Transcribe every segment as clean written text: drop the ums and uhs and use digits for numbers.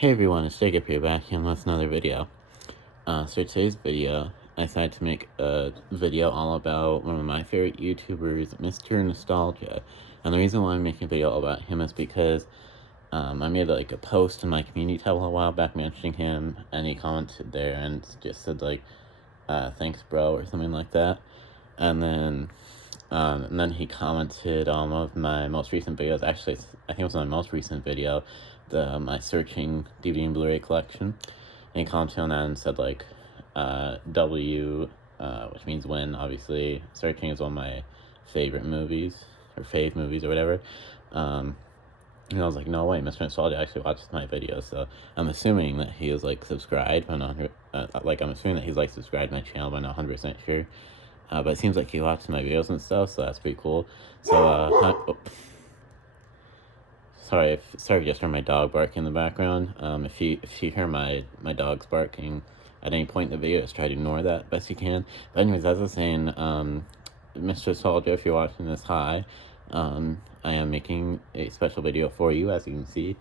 Hey everyone, it's Jacob here back in with another video. So today's video, I decided to make a video all about one of my favorite YouTubers, Mr. Nostalgia. And the reason why I'm making a video all about him is because I made like a post in my community tab a while back mentioning him, and he commented there and just said like, thanks bro, or something like that. And then he commented on one of my most recent videos. Actually, I think it was my most recent video, my searching DVD and Blu-ray collection. And he commented on that and said like, W, which means win. Obviously, Searching is one of my favorite movies or fave movies or whatever. And I was like, no way, Mr. Nostalgia actually watched my video, so I'm assuming that he is like subscribed, but not I'm assuming that he's like subscribed to my channel, but I'm not 100% sure. But it seems like he watches my videos and stuff, so that's pretty cool. So, sorry if you just heard my dog barking in the background. If you hear my dog's barking at any point in the video, just try to ignore that best you can. But anyways, as I was saying, Mr. Nostalgia, if you're watching this, hi. I am making a special video for you, as you can see.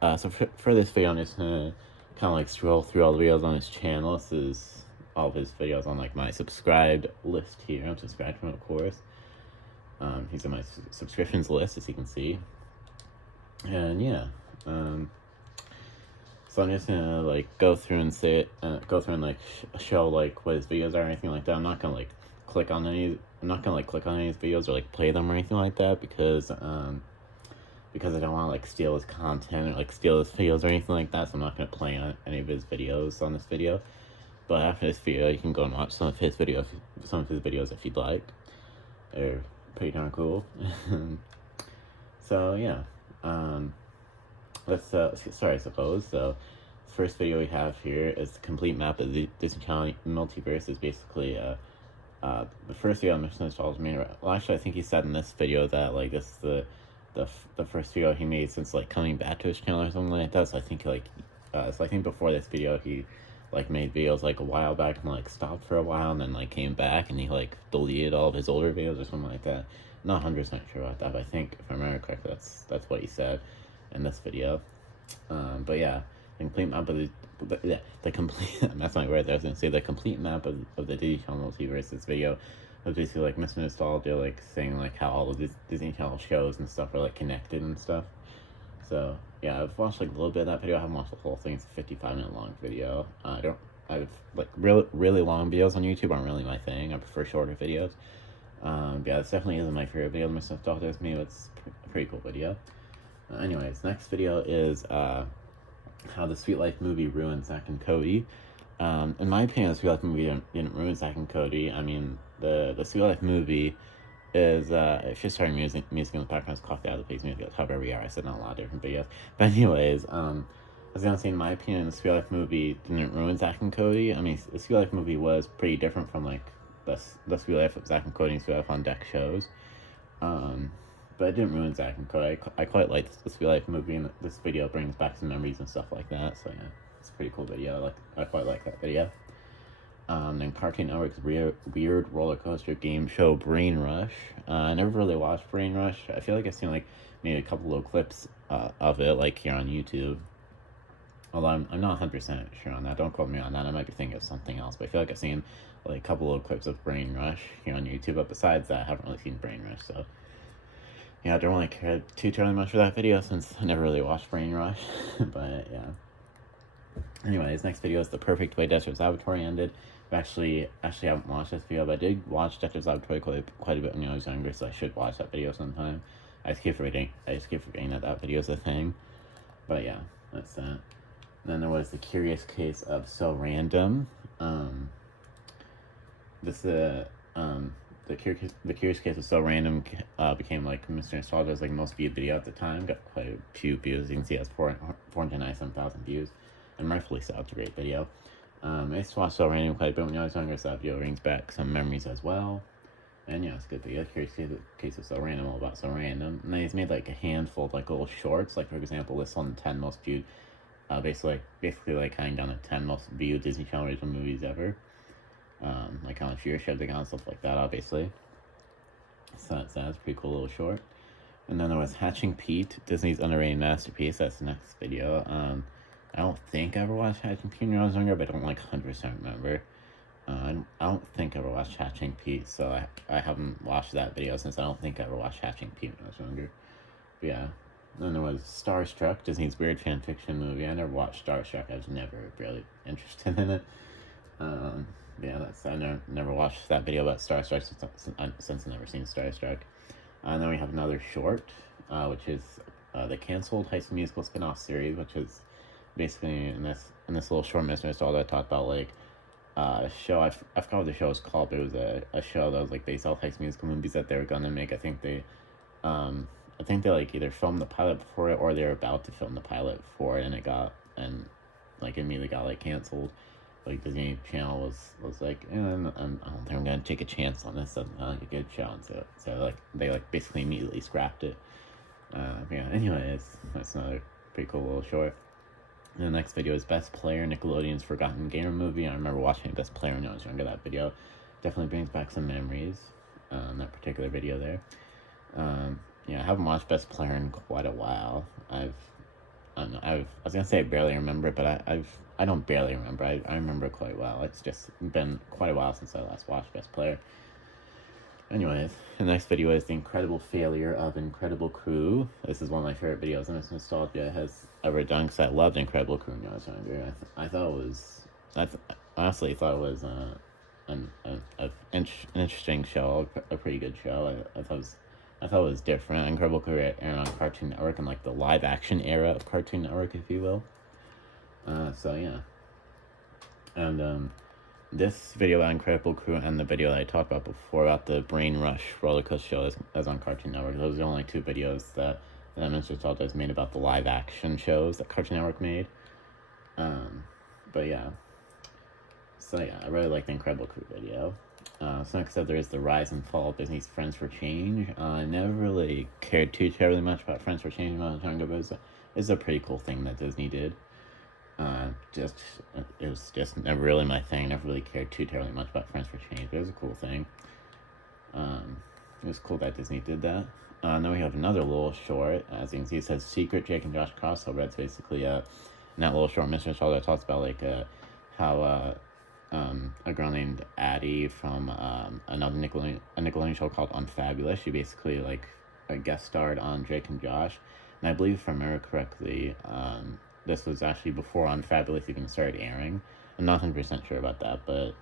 So for this video, I'm just gonna kind of like scroll through all the videos on his channel. This is all of his videos on like my subscribed list here. I'm subscribed to him, of course. He's on my subscriptions list, as you can see. And yeah, so I'm just gonna like go through and say it, go through and like show like what his videos are or anything like that. I'm not gonna like click on any. I'm not gonna like click on any of his videos or like play them or anything like that because I don't want to like steal his content or like steal his videos or anything like that. So I'm not gonna play on any of his videos on this video. But after this video, you can go and watch some of his videos if you'd like. They're pretty darn cool. So yeah, let's start, I suppose. So first video we have here is the complete map of the Disney Channel multiverse. Is basically the first video on Mr. Nostalgia made. Well, actually, I think he said in this video that like this is the first video he made since like coming back to his channel or something like that. So I think like so I think before this video he like made videos like a while back and like stopped for a while and then like came back and he like deleted all of his older videos or something like that. Not 100% sure about that, but I think if I remember correctly, that's what he said in this video. But yeah, the complete map of the complete that's my word. I was gonna say the complete map of the Disney Channel multiverse. This video was basically like Mr. Nostalgia, like saying like how all of the Disney Channel shows and stuff are like connected and stuff. So yeah, I've watched like a little bit of that video. I haven't watched the whole thing. It's a 55-minute long video. I've like really long videos on YouTube aren't really my thing. I prefer shorter videos. Yeah, this definitely isn't my favorite video Mr. Nostalgia has made. It's a pretty cool video. Anyways, next video is how the Sweet Life movie ruined Zack and Cody. In my opinion, the Sweet Life movie didn't ruin Zack and Cody. I mean, the Sweet Life movie is if you're starting music in the background, it's clocked out of the place music. That's how we are. I said not a lot of different videos. But anyways, I was gonna say, in my opinion, the Sweet Life movie didn't ruin Zack and Cody. I mean, the Sweet Life movie was pretty different from like the Sweet Life of Zack and Cody and Sweet Life on Deck shows. But it didn't ruin Zack and Cody. I quite liked the Sweet Life movie, and this video brings back some memories and stuff like that. So yeah, it's a pretty cool video. I quite like that video. Then Cartoon Network's weird roller coaster game show Brain Rush. I never really watched Brain Rush. I feel like I've seen like maybe a couple little clips of it like here on YouTube. Although I'm not 100% sure on that. Don't quote me on that. I might be thinking of something else. But I feel like I've seen like a couple little clips of Brain Rush here on YouTube. But besides that, I haven't really seen Brain Rush. So yeah, I don't really care too terribly much for that video since I never really watched Brain Rush. But yeah. Anyways, next video is the perfect way Dexter's Laboratory ended. I actually haven't watched this video, but I did watch Dexter's Laboratory quite a bit when I was younger, so I should watch that video sometime. I just keep forgetting that video is a thing. But yeah, that's that. Then there was the Curious Case of So Random. The Curious Case of So Random became like Mr. Nostalgia's like most viewed video at the time. Got quite a few views. You can see it has 497,000 views, and rightfully so. It's a great video. I used to watch So Random quite a bit when I was younger, so that video brings back some memories as well. And yeah, it's a good video. Curious Case of So Random, all about So Random. And then he's made like a handful of like little shorts. Like for example, this one, 10 most viewed. Basically like counting down the 10 most viewed Disney Channel original movies ever. Like how much viewership they got and stuff like that, obviously. So that's a pretty cool little short. And then there was Hatching Pete, Disney's underrated masterpiece. That's the next video. I don't think I ever watched Hatching Pete when I was younger, but I don't like 100% remember. I don't think I ever watched Hatching Pete, so I haven't watched that video since I don't think I ever watched Hatching Pete when I was younger. But yeah. Then there was Starstruck, Disney's weird fan fiction movie. I never watched Starstruck. I was never really interested in it. Um, yeah, I never watched that video about Starstruck since I've never seen Starstruck. And then we have another short, which is the canceled High School Musical spin-off series, which is basically in this little short Mr. Nostalgia I talked about like a show. I forgot what the show was called, but it was a show that was like based off High School Musical movies that they were gonna make. Um, I think they like either filmed the pilot before it or they were about to film the pilot for it, and like immediately got like canceled. Like Disney Channel was like, I don't think I'm gonna take a chance on this. Doesn't sound like a good show, and so like they like basically immediately scrapped it. Yeah. Anyways, that's another pretty cool little short. And the next video is Best Player, Nickelodeon's Forgotten Gamer movie. I remember watching Best Player when I was younger. That video definitely brings back some memories. That particular video there. Yeah, I haven't watched Best Player in quite a while. I was gonna say I barely remember, but I don't barely remember. I remember quite well. It's just been quite a while since I last watched Best Player. Anyways, the next video is The Incredible Failure of Incredible Crew. This is one of my favorite videos, and it's nostalgia has ever done because I loved Incredible Crew when I was younger. I thought it was, honestly thought it was an interesting show, a pretty good show. I thought it was different. Incredible Crew aired on Cartoon Network in like the live action era of Cartoon Network, if you will. So yeah, and this video about Incredible Crew and the video that I talked about before about the Brain Rush roller coaster show is on Cartoon Network. Those are the only two videos that Mr. Salta has made about the live action shows that Cartoon Network made. But yeah. So yeah, I really like the Incredible Crew video. So next up there is the rise and fall of Disney's Friends for Change. I never really cared too terribly much about Friends for Change when I was younger, but it's a pretty cool thing that Disney did. It was just never really my thing. Never really cared too terribly much about Friends for Change, but it was a cool thing. It was cool that Disney did that. Then we have another little short. As you can see, it says Secret Jake and Josh crossover. It's basically in that little short, Mr. Nostalgia talks about like how a girl named Addie from another Nickelodeon show called Unfabulous. She basically like guest starred on Jake and Josh, and I believe if I remember correctly, this was actually before Unfabulous even started airing. I'm not 100% sure about that, but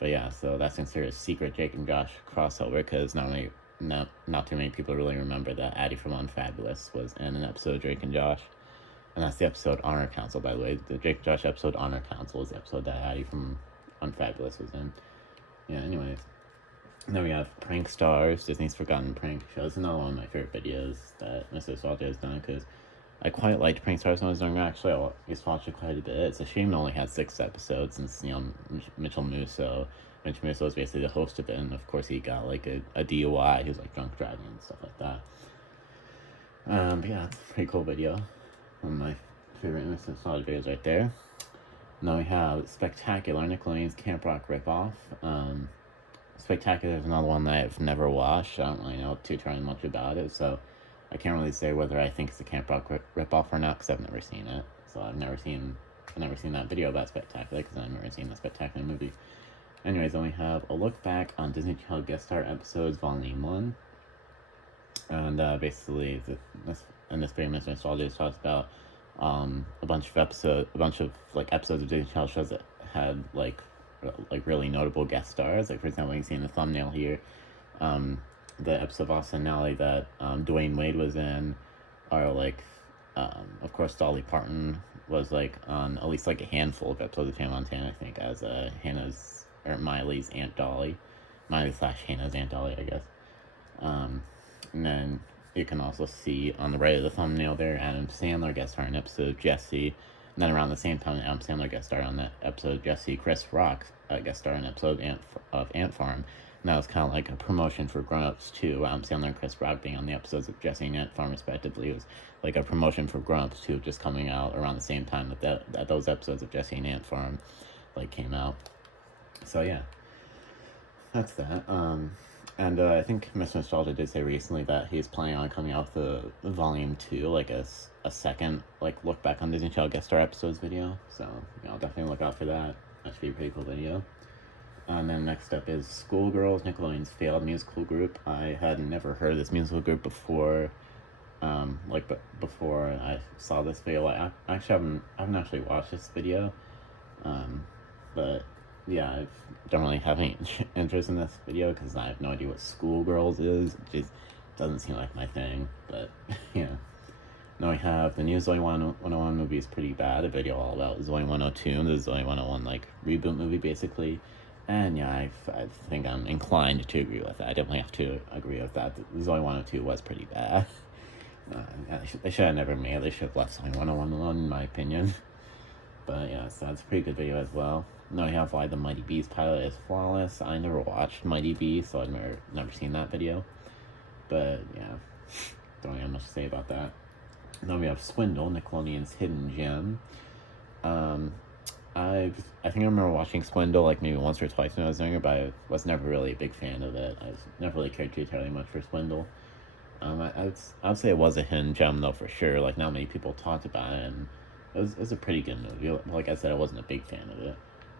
yeah, so that's considered a secret Jake and Josh crossover because not too many people really remember that Addie from Unfabulous was in an episode of Jake and Josh. And that's the episode Honor Council, by the way. The Jake and Josh episode Honor Council is the episode that Addie from Unfabulous was in. Yeah, anyways. And then we have Prank Stars, Disney's Forgotten Prank Show. This is another one of my favorite videos that Mr. Nostalgia has done because I quite liked Prank Stars when I was younger. Actually, I used to watch it quite a bit. It's a shame it only had 6 episodes since, Mitchell Musso was basically the host of it, and of course he got like a DUI. He was like drunk driving and stuff like that. But yeah, it's a pretty cool video. One of my favorite Innocent Nostalgia videos right there. Now we have Spectacular, Nickelodeon's Camp Rock ripoff. Spectacular is another one that I've never watched. I don't really know too much about it, so I can't really say whether I think it's a Camp Rock ripoff or not because I've never seen it. So I've never seen that video about Spectacular because I've never seen the Spectacular movie. Anyways, then we have a look back on Disney Channel guest star episodes, Volume 1. And basically, in this video, Mr. Nostalgia talks about a bunch of episodes of Disney Channel shows that had like really notable guest stars. Like for example, you can see in the thumbnail here, the episode of Austin and Ally that Dwayne Wade was in, are like, of course, Dolly Parton was like on at least like a handful of episodes of Hannah Montana, I think, as Miley's Aunt Dolly, Miley/Hannah's Aunt Dolly, I guess. And then you can also see on the right of the thumbnail there, Adam Sandler guest star on an episode of Jessie. And then around the same time, Adam Sandler guest star on that episode of Jessie. Chris Rock guest star on an episode of Ant Farm. And that was kind of like a promotion for Grown Ups too. Adam Sandler and Chris Rock being on the episodes of Jessie and Ant Farm respectively. It was like a promotion for Grown Ups too, just coming out around the same time that those episodes of Jessie and Ant Farm like came out. So yeah, that's that. And I think Mr. Nostalgia did say recently that he's planning on coming out with a volume 2, like a second, like, look back on Disney Channel guest star episodes video. So, I'll definitely look out for that. That should be a pretty cool video. And then next up is Schoolgirls, Nickelodeon's failed musical group. I had never heard of this musical group before. Before I saw this video. I haven't actually watched this video. But yeah, I don't really have any interest in this video because I have no idea what Schoolgirls is. It just doesn't seem like my thing. But yeah. Now we have the new Zoey 101 movie is pretty bad. A video all about Zoey 102, the Zoey 101 like reboot movie basically. And yeah, I think I'm inclined to agree with that. I definitely have to agree with that. Zoey 102 was pretty bad. They should have never made it. They should have left Zoey 101 alone, in my opinion. But yeah, so that's a pretty good video as well. Now we have why the Mighty Beast pilot is flawless. I never watched Mighty Beast, so I've never seen that video. But yeah, don't really have much to say about that. Now we have Swindle, Nickelodeon's hidden gem. I think I remember watching Swindle like maybe once or twice when I was younger, but I was never really a big fan of it. I never really cared too terribly much for Swindle. I would say it was a hidden gem though for sure. Like not many people talked about it, and it was a pretty good movie. Like I said, I wasn't a big fan of it,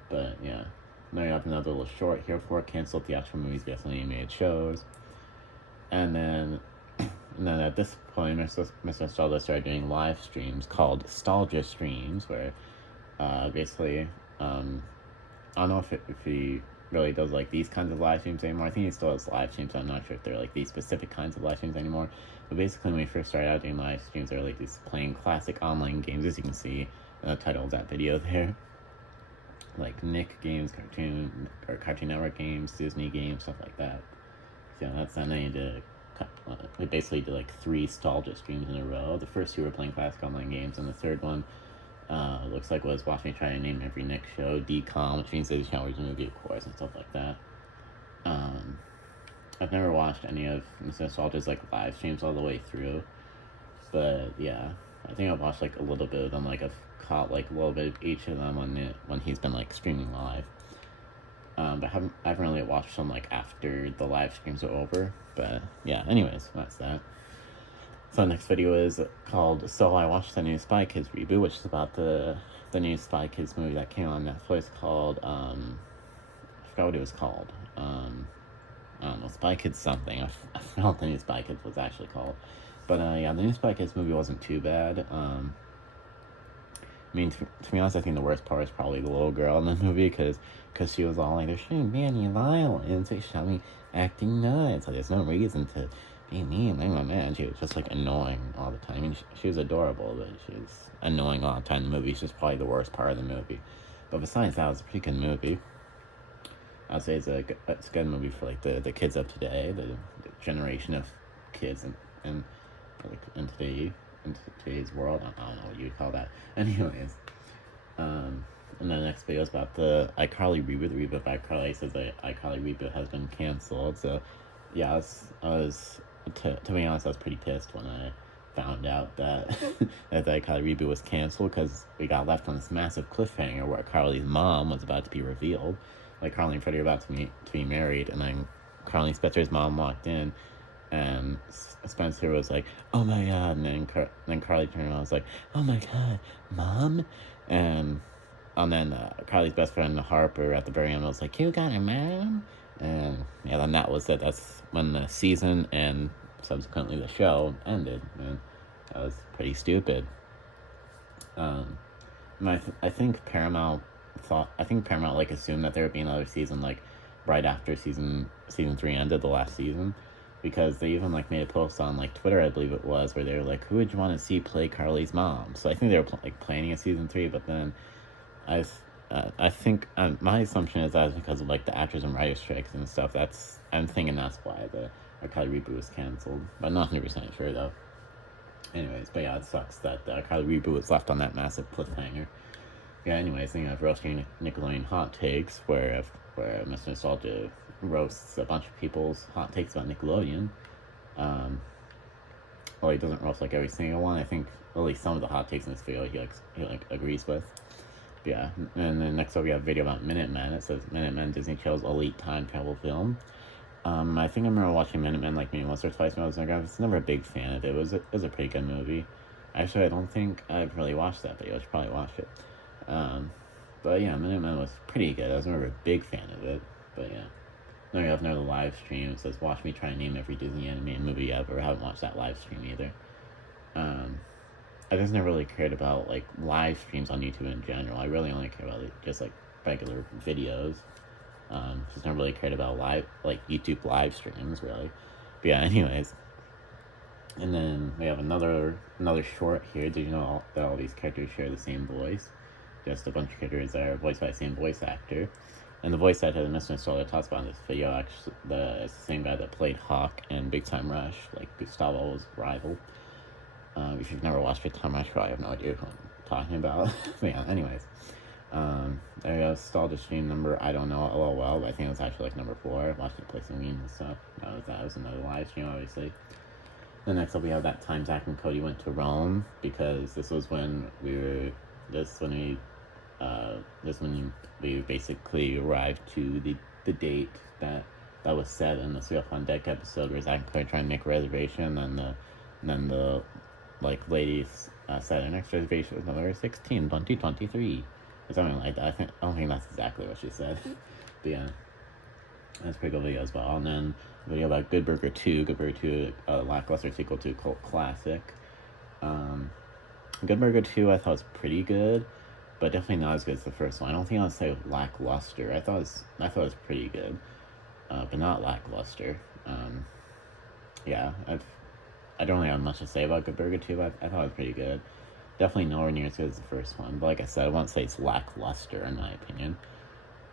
but yeah. Now you have another little short here for canceled theatrical movies based on animated shows, and then at this point, Mr. Nostalgia started doing live streams called Nostalgia Streams, where basically, I don't know if he really does like these kinds of live streams anymore. I think he still does live streams, so I'm not sure if they're like these specific kinds of live streams anymore. But basically, when we first started out doing live streams, they were like these playing classic online games, as you can see in the title of that video there. Like Nick games, Cartoon Network games, Disney games, stuff like that. So that's then they did. We basically did like 3 nostalgia streams in a row. The first 2 were playing classic online games, and the third one looks like was watch me try to name every Nick show, DCOM, which means Disney Channel Original Movie, of course, and stuff like that. I've never watched any of Mr. Nostalgia's like live streams all the way through, but yeah, I think I've watched like a little bit of them. Like I've caught like a little bit of each of them when he's been like streaming live. But I haven't really watched them like after the live streams are over. But yeah, anyways, that's that. So the next video is called So I Watched the New Spy Kids reboot, which is about the new Spy Kids movie that came on Netflix called I forgot what it was called. I don't know, Spy Kids something. I forgot what the new Spy Kids was actually called. But yeah, the new Spy Kids movie wasn't too bad. I mean, to be honest, I think the worst part is probably the little girl in the movie, because she was all like, there shouldn't be any violence, they showed me acting nuts, like, there's no reason to be mean, man. She was just, like, annoying all the time. I mean, she was adorable, but she was annoying all the time in the movie. She's just probably the worst part of the movie. But besides that, it was a pretty good movie. I'd say it's a good movie for, like, the kids of today, the generation of kids in today's world. I don't know what you would call that. Anyways, and then the next video is about the iCarly reboot. The reboot of iCarly says the iCarly reboot has been canceled. So yeah, to be honest, I was pretty pissed when I found out that that the iCarly reboot was canceled, because we got left on this massive cliffhanger where Carly's mom was about to be revealed. Like Carly and Freddie were about to be married, and then Carly Spencer's mom walked in, and Spencer was like, oh my god, and then Carly turned around and was like, oh my god, mom? And then Carly's best friend Harper at the very end was like, you got a mom? And yeah, then that was it. That's when the season and subsequently the show ended, and that was pretty stupid. I think Paramount like assumed that there would be another season like right after season 3 ended, the last season, because they even like made a post on like Twitter, I believe it was, where they were like, who would you want to see play Carly's mom? So I think they were like planning a season 3, but then I think my assumption is that because of like the actors and writers strikes and stuff. I'm thinking that's why the iCarly reboot was canceled, but not 100% sure though. Anyways, but yeah, it sucks that the iCarly reboot was left on that massive cliffhanger. Yeah, anyways, I think I've roasting Nickelodeon hot takes, where Mr. Nostalgia roasts a bunch of people's hot takes about Nickelodeon. Well, he doesn't roast like every single one. I think at least some of the hot takes in this video he agrees with. But yeah, and then next up we have a video about Minutemen. It says Minutemen, Disney Channel's elite time travel film. I think I remember watching Minutemen like maybe once or twice when I was younger. I was never a big fan of it. It was a pretty good movie. Actually, I don't think I've really watched that video. I should probably watch it. Um, but yeah, Minutemen was pretty good. I was never a big fan of it. But yeah. No, you have another live stream. It says, watch me try and name every Disney animated movie ever. I haven't watched that live stream either. I just never really cared about like live streams on YouTube in general. I really only care about just like regular videos. Just never really cared about live like YouTube live streams really. But yeah, anyways. And then we have another short here. Did you know that all these characters share the same voice? Just a bunch of characters that are voiced by the same voice actor. And the voice actor that Mr. Stoller talks about in this video actually it's the same guy that played Hawk in Big Time Rush, like Gustavo's rival. If you've never watched Big Time Rush, I have no idea who I'm talking about. But yeah, anyways. There we go, nostalgia stream number, I don't know, LOL, but I think it was actually like number 4, watching it play some games and stuff. That was another live stream, obviously. Then next up we have that time Zach and Cody went to Rome, because this was when we basically arrived to the date that was set in the Seal on Deck episode where Zach and Cody trying to make a reservation, and then the like ladies set an next reservation was November 16, 2023. Or something like that. I don't think that's exactly what she said. But yeah. That's a pretty good video as well. And then a video about Good Burger 2. Good Burger 2, a lackluster sequel to a cult classic. Good Burger 2 I thought was pretty good, but definitely not as good as the first one. I don't think I would say lackluster. I thought it was pretty good, but not lackluster. Yeah, I don't really have much to say about Good Burger 2, but I thought it was pretty good. Definitely nowhere near as good as the first one, but like I said, I won't say it's lackluster in my opinion.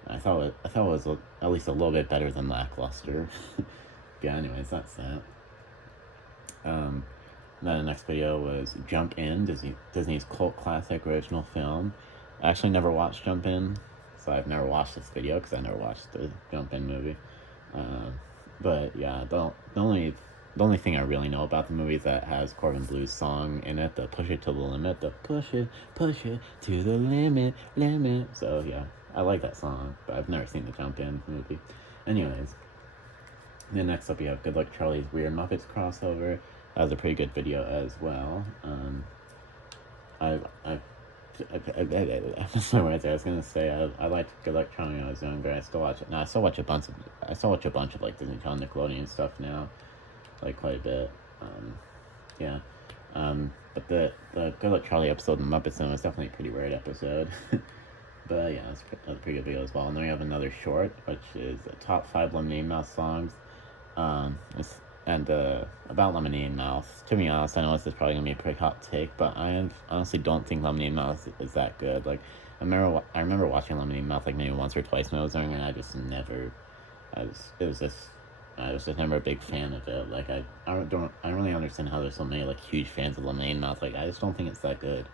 I thought it was at least a little bit better than lackluster. Yeah, anyways, that's that. Then the next video was Jump In, Disney's cult classic original film. I actually never watched Jump In, so I've never watched this video because I never watched the Jump In movie. But yeah, the only thing I really know about the movie is that it has Corbin Blue's song in it, the Push It to the Limit, the push it to the limit. So yeah, I like that song, but I've never seen the Jump In movie. Anyways, then next up we have Good Luck Charlie's Weird Muppets crossover. That was a pretty good video as well. I missed my words there. I was gonna say I liked Good Luck Charlie when I was younger. I still watch it. No, I still watch a bunch of like Disney Channel, Nickelodeon stuff now, like quite a bit. Yeah. But the Good Luck Charlie episode in the Muppet Cinema was definitely a pretty weird episode. But yeah, that's a pretty good video as well. And then we have another short, which is the top 5 Lemonade Mouth songs. About Lemonade Mouth. To be honest, I know this is probably gonna be a pretty hot take, but I honestly don't think Lemonade Mouth is that good. Like, I remember watching Lemonade Mouth like maybe once or twice when I was young, and I was just never a big fan of it. Like, I don't really understand how there's so many like huge fans of Lemonade Mouth. Like, I just don't think it's that good.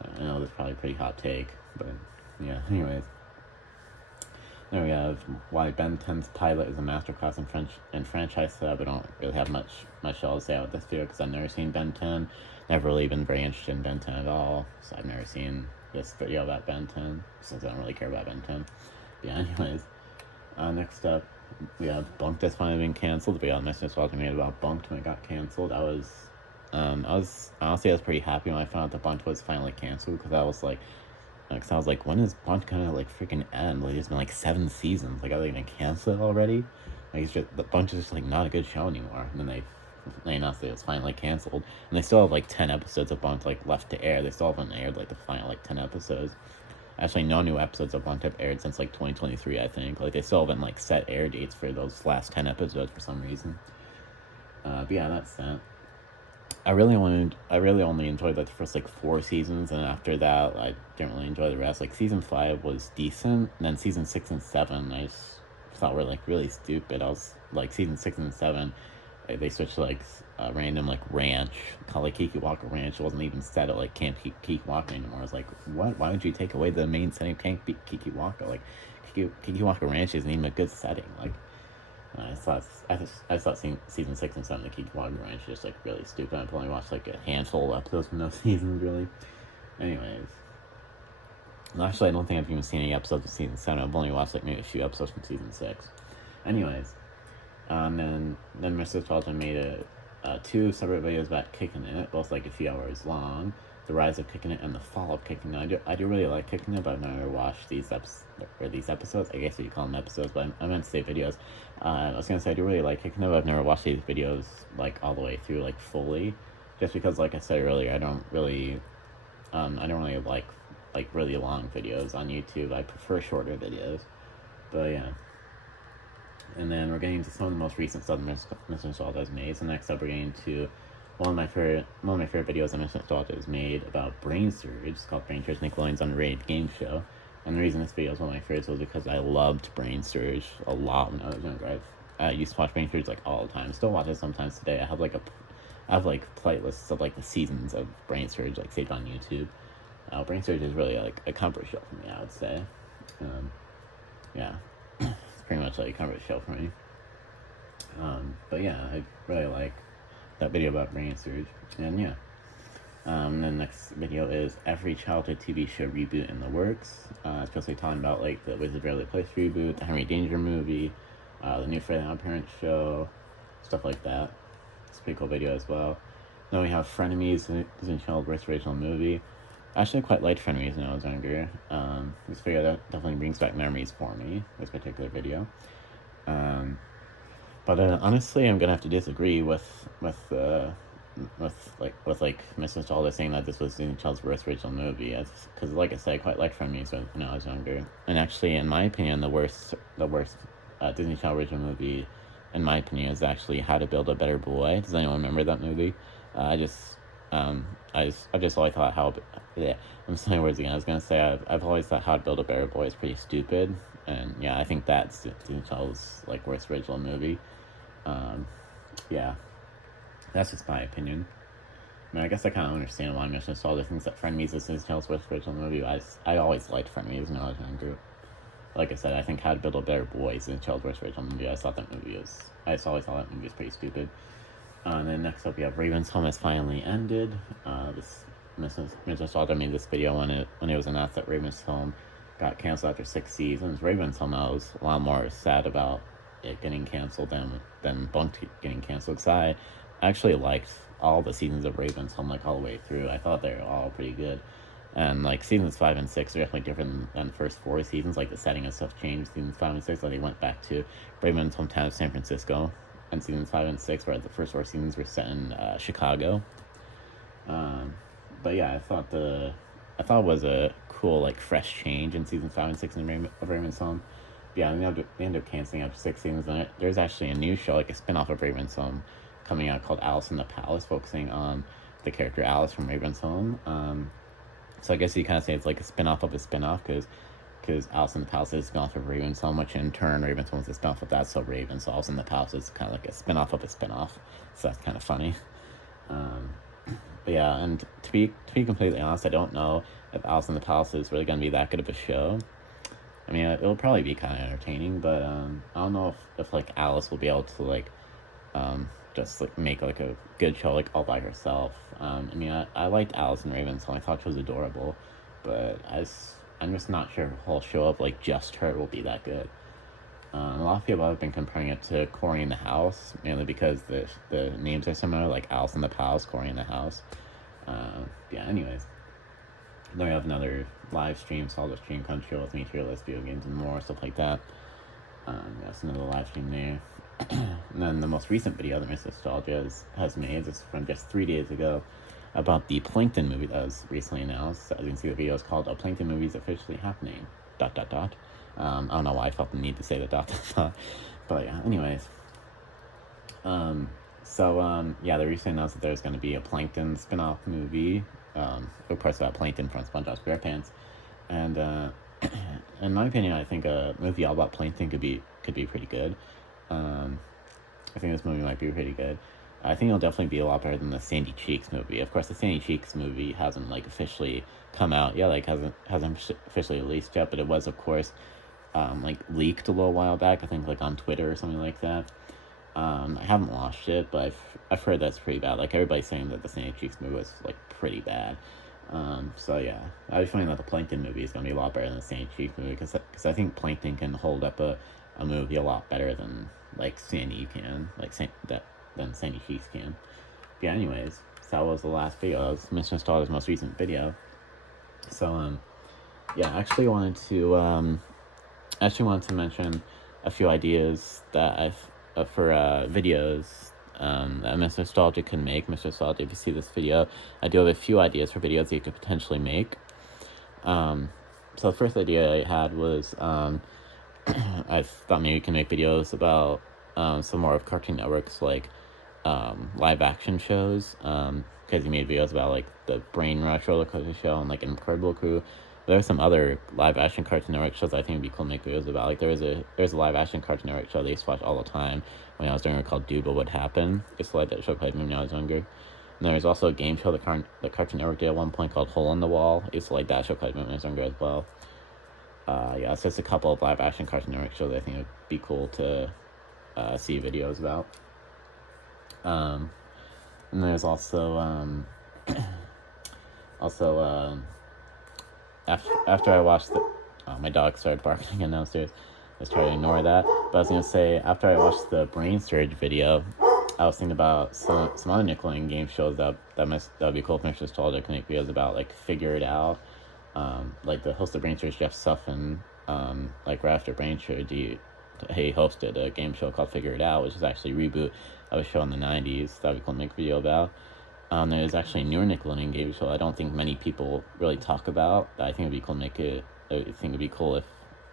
I know that's probably a pretty hot take, but yeah. Anyways. There we have why Ben 10's pilot is a masterclass in franchise setup. I don't really have much else to say about this video because I've never seen Ben 10. Never really been very interested in Ben 10 at all. So I've never seen this video about Ben 10 since I don't really care about Ben 10. But yeah, anyways. Next up, we have Bunked that's finally been canceled. We got a message made about Bunked when it got canceled. I was pretty happy when I found out that Bunked was finally canceled because I was like, when is Bunked gonna like freaking end? Like, it's been like 7 seasons. Like, are they gonna cancel it already? Like, it's just the Bunked is just like not a good show anymore. And then they announced that it was finally canceled, and they still have like 10 episodes of Bunked like left to air. They still haven't aired like the final like 10 episodes. Actually, no new episodes of Bunked have aired since like 2023. I think like they still haven't like set air dates for those last 10 episodes for some reason. But yeah, that's that. I really only enjoyed like the first like 4 seasons, and after that I didn't really enjoy the rest. Like season 5 was decent, and then season 6 and 7 I just thought were like really stupid. I was like season 6 and 7, they switched to like a random like ranch called like Kikiwaka Ranch. It wasn't even set at like Camp Kikiwaka anymore. I was like, what? Why would you take away the main setting of Camp Kikiwaka? Like Kikiwaka Ranch isn't even a good setting. Like, I thought season 6 and 7 of the Kikiwaka Ranch just like really stupid. I've only watched like a handful of episodes from those seasons really. Anyways, actually I don't think I've even seen any episodes of season 7. I've only watched like maybe a few episodes from season 6. Anyways, Then Mr. Nostalgia made two separate videos about Kicking It, both like a few hours long. The rise of Kicking It and the fall of Kicking It. I do really like Kicking It, but I've never watched these episodes. I guess you call them episodes, but I meant to say videos. I was gonna say I do really like Kicking It, but I've never watched these videos like all the way through, like fully, just because, like I said earlier, I don't really like really long videos on YouTube. I prefer shorter videos. But yeah. And then we're getting to some of the most recent stuff Mr. Nostalgia has made. So next up, we're getting to one of my favorite videos that Mr. Nostalgia has made about Brain Surge. It's called Brain Surge, Nickelodeon's underrated game show. And the reason this video is one of my favorites was because I loved Brain Surge a lot when I was younger. I used to watch Brain Surge like all the time. Still watch it sometimes today. I have playlists of like the seasons of Brain Surge like saved on YouTube. Brain Surge is really like a comfort show for me, I would say. Yeah. Pretty much like a comfort show for me. But yeah, I really like that video about Brain Surge. And yeah. The next video is every childhood TV show reboot in the works. Especially talking about like the Wizard of Waverly Place reboot, the Henry Danger movie, the new Fairly Odd Parents show, stuff like that. It's a pretty cool video as well. Then we have Frenemies, the Disney Channel original movie. I actually quite liked Frenemies when I was younger. This video that definitely brings back memories for me, this particular video. But honestly, I'm gonna have to disagree with Mr. Nostalgia saying that this was Disney Channel's worst original movie. Because, like I said, I quite liked Frenemies when I was younger. And actually, in my opinion, the worst Disney Channel original movie, in my opinion, is actually How to Build a Better Boy. Does anyone remember that movie? I just always thought I'm saying words again. I was gonna say I've always thought How to Build a Better Boy is pretty stupid, and yeah, I think that's Disney Channel's like worst original movie. Yeah, that's just my opinion. I mean, I guess I kind of understand why Mr. Nostalgia thinks that Frenemies is Disney Channel's worst original movie. I always liked Frenemies when I was younger. Like I said, I think How to Build a Better Boy is Disney Channel's worst original movie. I just always thought that movie was pretty stupid. And then next up we have Raven's Home has finally ended. This Mr. Nostalgia made this video when it was announced that Raven's Home got canceled after 6 seasons. Raven's Home, I was a lot more sad about it getting canceled than Bunked getting canceled, because I actually liked all the seasons of Raven's Home like all the way through. I thought they were all pretty good. And like seasons 5 and 6 are definitely different than the first 4 seasons. Like the setting and stuff changed. Seasons 5 and 6, like they went back to Raven's hometown of San Francisco. And seasons 5 and 6, where the first 4 seasons were set in Chicago. But yeah, I thought it was a cool like fresh change in seasons 5 and 6 of Raven's Home. But yeah, they ended up canceling after 6 seasons. And there's actually a new show, like a spin-off of Raven's Home, coming out called Alice in the Palace, focusing on the character Alice from Raven's Home. So I guess you kind of say it's like a spin-off of a spin-off, because Alice in the Palace is a spin-off of Raven's Home, which in turn Raven's Home is a spin-off of that, so Alice in the Palace is kind of like a spin-off of a spin-off, so that's kind of funny. But yeah, and to be completely honest, I don't know if Alice in the Palace is really going to be that good of a show. I mean, it'll probably be kind of entertaining, but I don't know if like Alice will be able to like just like make like a good show like all by herself. I mean, I liked Alice in Raven's Home. I thought she was adorable, but I'm just not sure if a whole show of like just her will be that good. A lot of people have been comparing it to Cory in the House, mainly because the names are similar, like Alice in the Palace, Cory in the House. Yeah, anyways. Then we have another live stream, Solid Stream Crunchyroll with me, tier list, video games, and more, stuff like that. That's another live stream there. And then the most recent video that Mr. Nostalgia has made, this is from just 3 days ago, about the Plankton movie that was recently announced. As you can see, the video is called "A Plankton Movie is Officially Happening." ... I don't know why I felt the need to say the ... But yeah, anyways. Yeah, they recently announced that there's going to be a Plankton spin-off movie. Of course, about Plankton from SpongeBob SquarePants. And in my opinion, I think a movie all about Plankton could be pretty good. I think this movie might be pretty good. I think it'll definitely be a lot better than the Sandy Cheeks movie. Of course, the Sandy Cheeks movie hasn't like officially come out yet, like hasn't officially released yet, but it was, of course, like leaked a little while back. I think like on Twitter or something like that. I haven't watched it, but I've heard that's pretty bad. Like everybody's saying that the Sandy Cheeks movie was like pretty bad. So yeah, I was feeling that the Plankton movie is gonna be a lot better than the Sandy Cheeks movie, because I think Plankton can hold up a movie a lot better than like Sandy can, than Sandy Cheeks can. But yeah, anyways, so that was the last video. That was Mr. Nostalgia's most recent video. So yeah, I actually wanted to mention a few ideas that for videos that Mr. Nostalgia can make. Mr. Nostalgia, if you see this video, I do have a few ideas for videos that you could potentially make. So the first idea I had was I thought maybe we can make videos about some more of Cartoon Network's like live action shows, because he made videos about like the Brain Rush roller coaster show and like Incredible Crew. There are some other live action Cartoon Network shows I think would be cool to make videos about. Like there's a live action Cartoon Network show they used to watch all the time when I was younger called Dude, What Would Happen? It's like that show played me when I was younger. And there was also a game show the Cartoon Network did at one point called Hole in the Wall. It's like that show played me when I was younger as well. Yeah, it's just a couple of live action Cartoon Network shows I think would be cool to see videos about. And there's also after I watched my dog started barking again downstairs. Let's try to ignore that. But I was gonna say, after I watched the Brain Surge video, I was thinking about some other Nickelodeon game shows that would be cool if Mr. Nostalgia can make videos about, like Figure It Out. Like the host of Brain Surge, Jeff Suffin, like right after Brain Surge, he hosted a game show called Figure It Out, which is actually a reboot of a show in the 90s that would be cool to make a video about. There's actually a newer Nickelodeon game show I don't think many people really talk about that I think would be cool to make it. I think it'd be cool if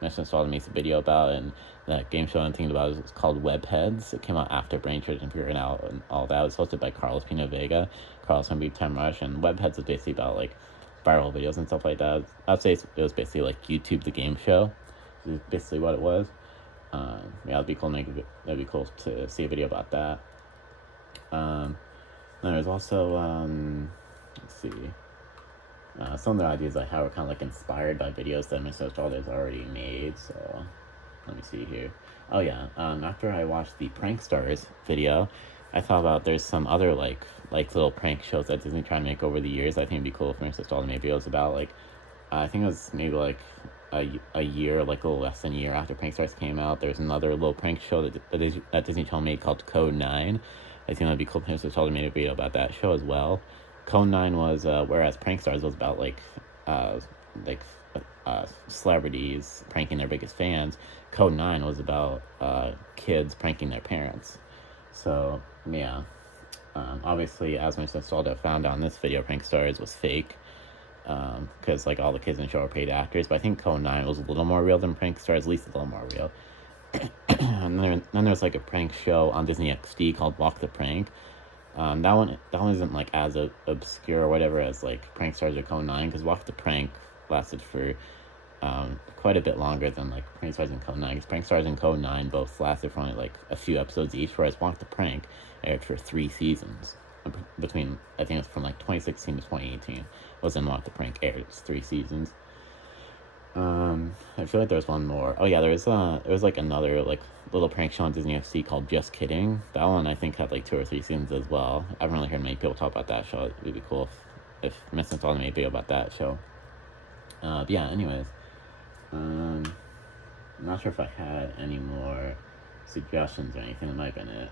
Mr. Nostalgia makes a video about, and that game show I'm thinking about is called Webheads. It came out after Brain Surge and Figure It Out and all that. It was hosted by Carlos Pino Vega, Carlos from Big Time Rush, and Webheads is basically about like viral videos and stuff like that. I'd say it was basically like YouTube the game show. Is basically what it was. Yeah, it'd be cool that'd be cool to see a video about that. There's also let's see, some of the ideas I have are kind of like inspired by videos that Mr. Nostalgia has already made. So let me see here. Oh yeah, after I watched the Prank Stars video, I thought about there's some other like little prank shows that Disney tried to make over the years. I think it'd be cool if Mr. Nostalgia made videos about. Like I think it was maybe like a year, like a little less than a year after Prank Stars came out. There's another little prank show that Disney Channel made called Code 9. I think it'd be cool if Mr. Nostalgia made a video about that show as well. Code 9 was, whereas Prank Stars was about celebrities pranking their biggest fans, Code 9 was about kids pranking their parents. So yeah, obviously, as Mr. Nostalgia found out in this video, Prank Stars was fake, because like all the kids in the show are paid actors. But I think Code 9 was a little more real than Prank Stars, at least a little more real. And then there's like a prank show on Disney XD called Walk the Prank. That one isn't like as obscure or whatever as like Prank Stars or Code 9, because Walk the Prank lasted for quite a bit longer than like Prank Stars and Code 9. Because Prank Stars and Code 9 both lasted for only like a few episodes each, whereas Walk the Prank aired for 3 seasons. Between, I think it was from like 2016 to 2018 was when Walk the Prank aired. It's 3 seasons. I feel like there's one more. Oh yeah, there was like another like little prank show on Disney XD called Just Kidding. That one I think had like 2 or 3 seasons as well. I haven't really heard many people talk about that show. It would be cool if Mr. Nostalgia made a video about that show. But yeah, anyways, I'm not sure if I had any more suggestions or anything. That might have been it.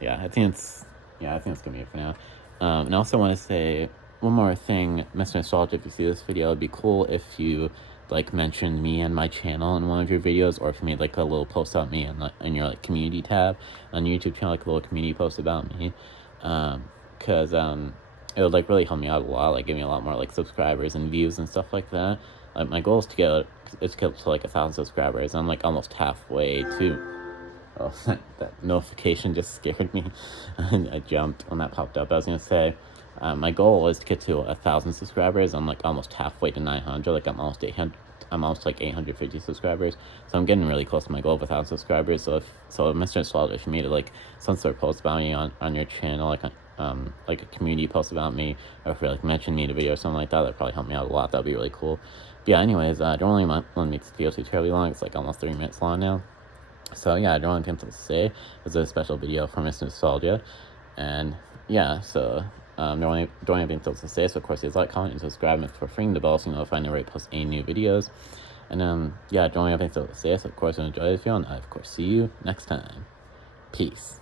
Yeah, I think it's gonna be it for now. And I also want to say one more thing, Mr. Nostalgia, if you see this video, it'd be cool if you like mentioned me and my channel in one of your videos, or if you made like a little post about me in your like community tab on your YouTube channel, like a little community post about me, because it would like really help me out a lot, like give me a lot more like subscribers and views and stuff like that. Like my goal is to get to like 1,000 subscribers. I'm like almost halfway to. Oh, that notification just scared me. And I jumped when that popped up. I was gonna say, my goal is to get to 1,000 subscribers. I'm like almost halfway to 900. Like I'm almost 800. I'm almost like 850 subscribers. So I'm getting really close to my goal of 1,000 subscribers. So if Mr. Nostalgia, if you made like some sort of post about me on your channel, like a community post about me, or if you like mentioned me in a video or something like that, that'd probably help me out a lot. That'd be really cool. But yeah, anyways, I don't really want to make this video too terribly long. It's like almost 3 minutes long now. So yeah, I don't have anything to say. It's a special video for Mr. Nostalgia. And yeah, so don't have anything else to say. So of course, please like, comment, and subscribe, and for ring the bell so you know if I never post any new videos. And yeah, don't have anything to say. So of course, enjoy this video, and I of course see you next time. Peace.